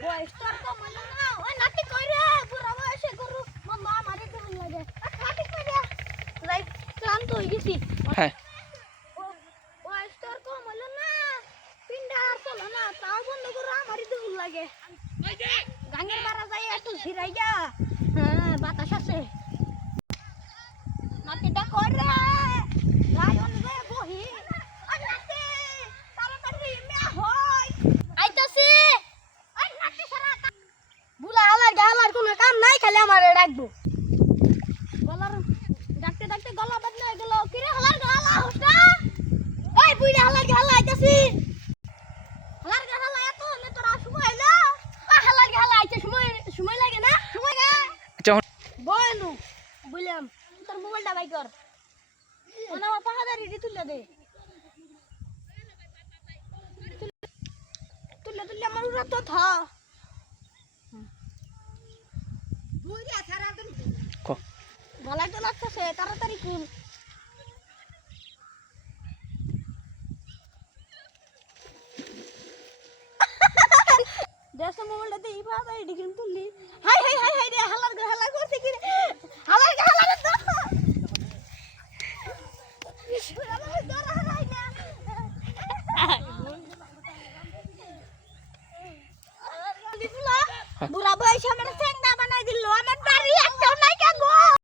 বয়সটার তো মনে না ওই নাতি কই রে বুড়া বয়সে গরু মাম্মা আমারে কেমন লাগে নাতি কই রে রাই ক্লান্ত হয়ে গেছি হ্যাঁ বয়সটার তো মনে না পিন্ডা আর চলে না তাও বন্ধ করে আমারই কেমন লাগে গাঙ্গের বাড়া যাই একটু ঝিরাই যা হ্যাঁ বাতাস আছে নাতিটা কই রে রায়ন রে বহি ওই নাতি তাড়াতাড়ি মে হই আইতাছি ওই নাতি সারা বুলা হালার কোনো কাম নাই খালি আমারে ডাকবো গলার ডাকতে ডাকতে গলা বদলে গেল কি রে হালার গলা হস্তা ওই বুইড়া হালার আইতাছি হালার এত হলে তোরা সময় আইলো হালার আইতে সময় লাগে না সময় না আচ্ছা বয়নু বললাম তোর মোবাইলটা বাই কর মানে আমার 5000 রেডি তুলে দে তুলে আমার উড়া তো থা বুইড়া ছাড়া তো ক গলায় তো লাগতেছে তাড়াতাড়ি খুল দেশ মোবাইলটা দিয়ে ইবা তাই ডিগ্রি তুল